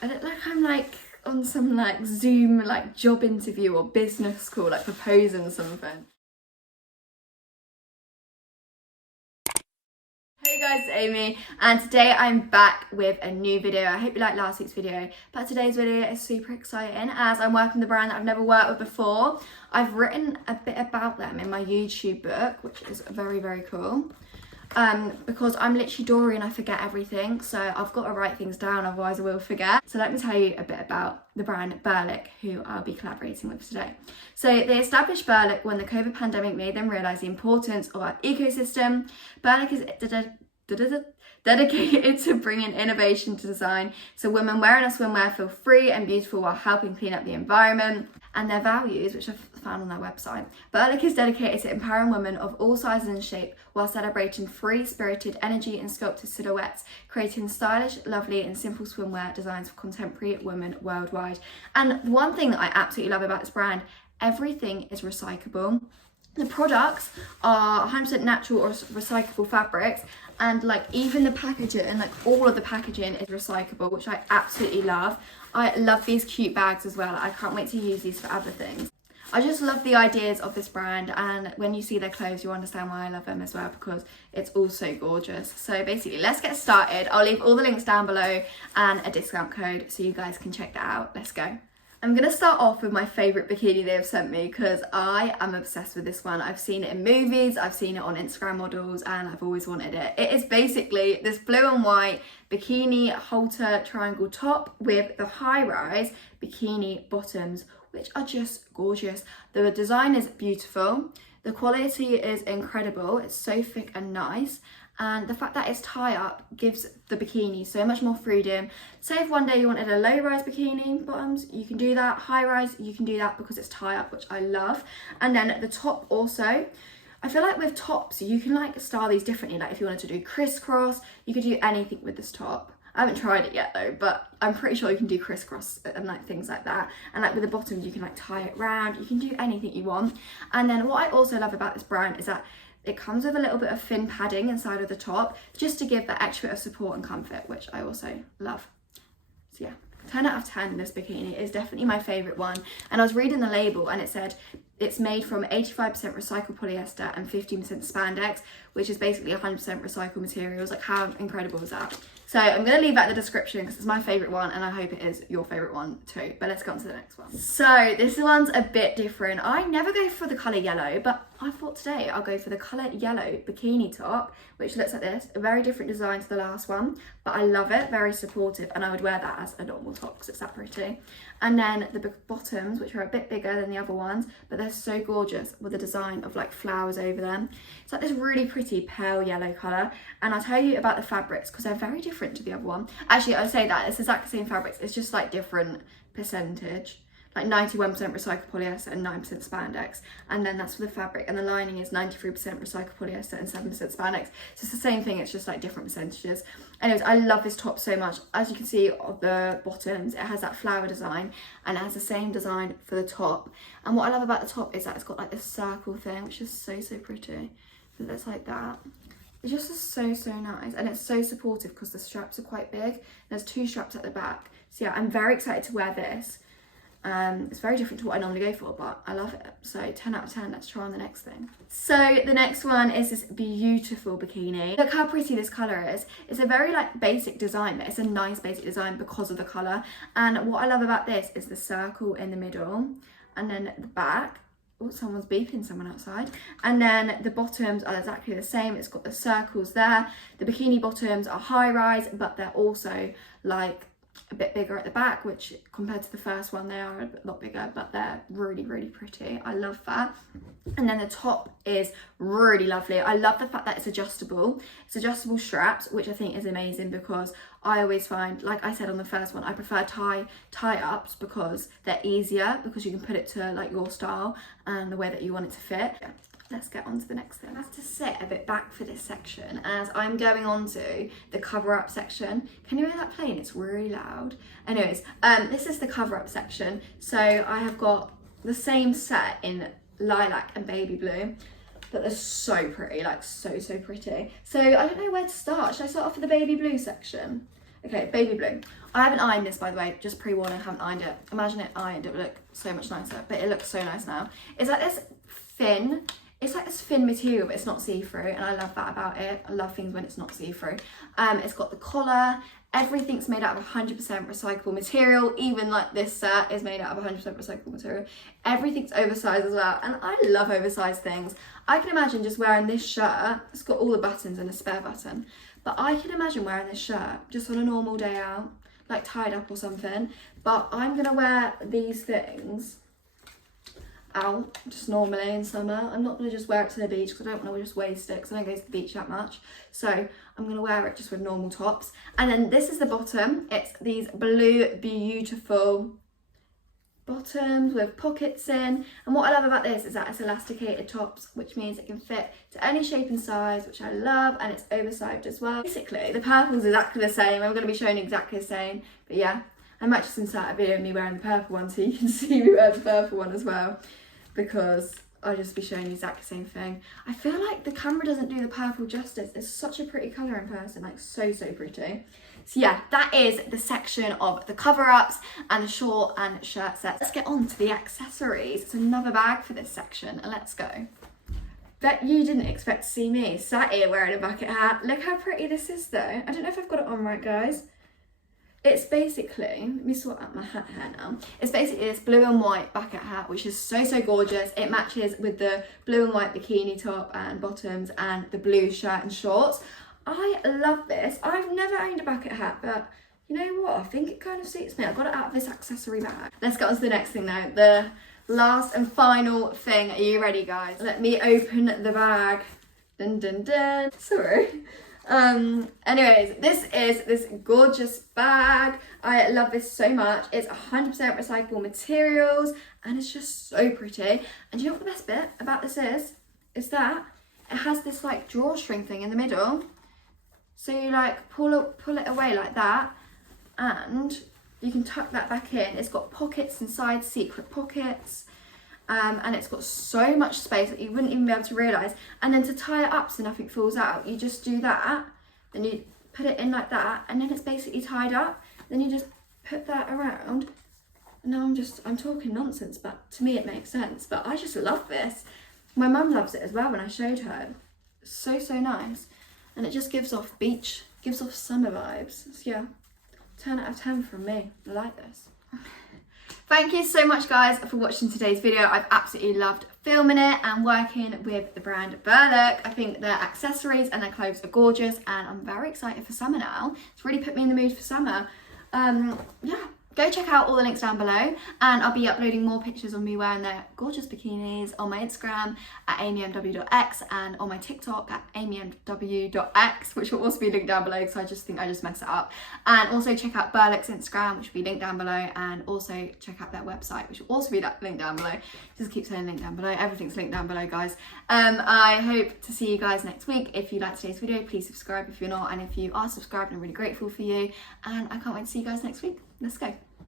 I look like I'm like on some like Zoom like job interview or business call, like proposing something. Hey guys, it's Amy, and today I'm back with a new video. I hope you liked last week's video, but today's video is super exciting as I'm working with a brand that I've never worked with before. I've written a bit about them in my YouTube book, which is very, very cool. Because I'm literally Dory and I forget everything, so I've got to write things down, otherwise I will forget. So let me tell you a bit about the brand Berlick, who I'll be collaborating with today. So they established Berlick when the COVID pandemic made them realise the importance of our ecosystem. Berlick is dedicated to bringing innovation to design so women wearing a swimwear feel free and beautiful while helping clean up the environment. And their values, which I've found on their website. Berlick is dedicated to empowering women of all sizes and shape while celebrating free-spirited energy and sculpted silhouettes, creating stylish, lovely and simple swimwear designs for contemporary women worldwide. And one thing that I absolutely love about this brand, everything is recyclable. The products are 100% natural or recyclable fabrics, and like even the packaging and like all of the packaging is recyclable, which I absolutely love. I love these cute bags as well. I can't wait to use these for other things. I just love the ideas of this brand, and when you see their clothes you understand why I love them as well, because it's all so gorgeous. So basically let's get started. I'll leave all the links down below and a discount code so you guys can check that out. Let's go. I'm going to start off with my favourite bikini they've sent me because I am obsessed with this one. I've seen it in movies, I've seen it on Instagram models, and I've always wanted it. It is basically this blue and white bikini halter triangle top with the high-rise bikini bottoms, which are just gorgeous. The design is beautiful, the quality is incredible, it's so thick and nice. And the fact that it's tie-up gives the bikini so much more freedom. Say if one day you wanted a low-rise bikini bottoms, you can do that. High-rise, you can do that because it's tie-up, which I love. And then the top also, I feel like with tops, you can like style these differently. Like if you wanted to do crisscross, you could do anything with this top. I haven't tried it yet though, but I'm pretty sure you can do crisscross and like things like that. And like with the bottoms, you can like tie it round. You can do anything you want. And then what I also love about this brand is that it comes with a little bit of thin padding inside of the top, just to give that extra bit of support and comfort, which I also love. So yeah, 10 out of 10, this bikini is definitely my favourite one. And I was reading the label and it said it's made from 85% recycled polyester and 15% spandex, which is basically 100% recycled materials. Like how incredible is that? So I'm going to leave that in the description because it's my favourite one and I hope it is your favourite one too. But let's go on to the next one. So this one's a bit different. I never go for the colour yellow, but I thought today I'll go for the colour yellow bikini top, which looks like this. A very different design to the last one, but I love it, very supportive, and I would wear that as a normal top because it's that pretty. And then the bottoms, which are a bit bigger than the other ones, but they're so gorgeous with the design of like flowers over them. It's like this really pretty pale yellow colour, and I'll tell you about the fabrics because they're very different to the other one. Actually, I say that it's exactly the same fabrics, it's just like different percentage. Like 91% recycled polyester and 9% spandex, and then that's for the fabric, and the lining is 93% recycled polyester and 7% spandex. So it's the same thing, it's just like different percentages. Anyways, I love this top so much. As you can see on the bottoms, it has that flower design and it has the same design for the top. And what I love about the top is that it's got like this circle thing, which is so pretty. So it looks like that. It just is so nice, and it's so supportive because the straps are quite big. There's 2 straps at the back. So yeah, I'm very excited to wear this. It's very different to what I normally go for, but I love it. So 10 out of 10, let's try on the next thing. So the next one is this beautiful bikini. Look how pretty this colour is. It's a very like basic design, but it's a nice basic design because of the colour. And what I love about this is the circle in the middle, and then the back. Oh, someone's beeping, someone outside. And then the bottoms are exactly the same. It's got the circles there. The bikini bottoms are high rise, but they're also like a bit bigger at the back, which compared to the first one they are a lot bigger, but they're really pretty. I love that. And then the top is really lovely. I love the fact that it's adjustable. It's adjustable straps, which I think is amazing because I always find, like I said on the first one, I prefer tie-ups because they're easier, because you can put it to like your style and the way that you want it to fit. Yeah. Let's get on to the next thing. I have to sit a bit back for this section as I'm going on to the cover up section. Can you hear that playing? It's really loud. Anyways, this is the cover up section. So I have got the same set in lilac and baby blue, but they're so pretty, like so pretty. So I don't know where to start. Should I start off with the baby blue section? Okay, baby blue. I haven't ironed this, by the way, just pre-warning, I haven't ironed it. Imagine it ironed, it would look so much nicer, but it looks so nice now. It's like this thin, material, but it's not see-through, and I love that about it. I love things when it's not see-through. It's got the collar, everything's made out of 100% recyclable material, even like this set is made out of 100% recyclable material. Everything's oversized as well, and I love oversized things. I can imagine just wearing this shirt, it's got all the buttons and a spare button, but I can imagine wearing this shirt just on a normal day out, like tied up or something. But I'm gonna wear these things out just normally in summer. I'm not gonna just wear it to the beach because I don't want to just waste it, because I don't go to the beach that much. So I'm gonna wear it just with normal tops. And then this is the bottom. It's these blue beautiful bottoms with pockets in, and what I love about this is that it's elasticated tops, which means it can fit to any shape and size, which I love, and it's oversized as well. Basically the purple's exactly the same. I'm going to be showing exactly the same, but yeah, I might just insert a video of me wearing the purple one so you can see me wear the purple one as well, because I'll just be showing the exact same thing. I feel like the camera doesn't do the purple justice. It's such a pretty colour in person, like so pretty. So yeah, that is the section of the cover-ups and the short and shirt sets. Let's get on to the accessories. It's another bag for this section, and let's go. Bet you didn't expect to see me sat here wearing a bucket hat. Look how pretty this is though. I don't know if I've got it on right, guys. It's basically, let me sort out my hat here now. It's basically this blue and white bucket hat, which is so gorgeous. It matches with the blue and white bikini top and bottoms and the blue shirt and shorts. I love this. I've never owned a bucket hat, but you know what? I think it kind of suits me. I got it out of this accessory bag. Let's get on to the next thing now. The last and final thing. Are you ready, guys? Let me open the bag. Dun dun dun. Sorry. Anyways, this is this gorgeous bag. I love this so much. It's 100% recyclable materials, and it's just so pretty. And you know what the best bit about this is that it has this like drawstring thing in the middle. So you like pull it away like that, and you can tuck that back in. It's got pockets inside, secret pockets, and it's got so much space that you wouldn't even be able to realise. And then to tie it up so nothing falls out, you just do that, then you put it in like that, and then it's basically tied up. Then you just put that around. And now I'm talking nonsense, but to me it makes sense. But I just love this. My mum loves it as well when I showed her. So nice. And it just gives off beach, gives off summer vibes. So yeah, 10 out of 10 from me. I like this. Thank you so much, guys, for watching today's video. I've absolutely loved filming it and working with the brand Berlook. I think their accessories and their clothes are gorgeous, and I'm very excited for summer now. It's really put me in the mood for summer. Yeah, go check out all the links down below, and I'll be uploading more pictures of me wearing their gorgeous bikinis on my Instagram at 𝚂𝚗𝚗𝚗𝚗 and on my TikTok at 𝚂𝚗𝚗𝚗𝚗𝚗, which will also be linked down below because I just think I just messed it up. And also check out Berlook's Instagram, which will be linked down below, and also check out their website, which will also be linked down below. Just keep saying link down below. Everything's linked down below, guys. I hope to see you guys next week. If you liked today's video, please subscribe if you're not, and if you are subscribed, I'm really grateful for you, and I can't wait to see you guys next week. Let's go.